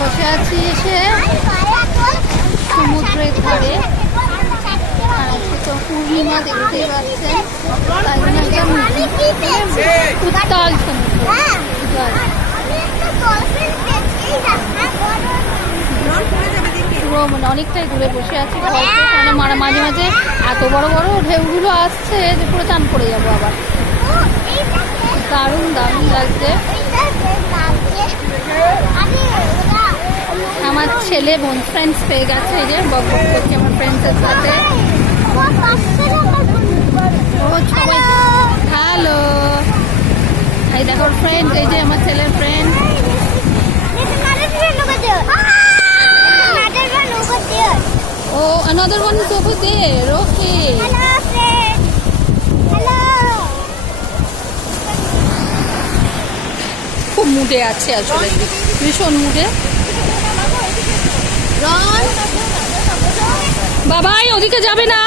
বসে আছি এসে সমুদ্রের ধারে। আর আজকে তো পূর্ণিমা, দেখতেই পাচ্ছেন, তাই জন্য একদম উত্তাল সমুদ্র। পুরো মানে অনেকটাই দূরে বসে আছি, কারণ মাঝে মাঝে এত বড় বড় ঢেউগুলো আসছে যে পুরো চান পড়ে যাবো আবার। দারুণ দারুণ লাগছে। আমার ছেলে বোন ফ্রেন্ডস পেয়ে গেছে, এই যে বক বক করছে আমার ফ্রেন্ডসের সাথে। ও সবাই হ্যালো, এই দেখো ফ্রেন্ড, এই যে আমার ছেলের friend. Oh, another one is over there. Okay. Hello, friend. Hello. খুব মুডে আছে আসলে, ভীষণ মুডে। রন বাবাই ওদিকে যাবে না।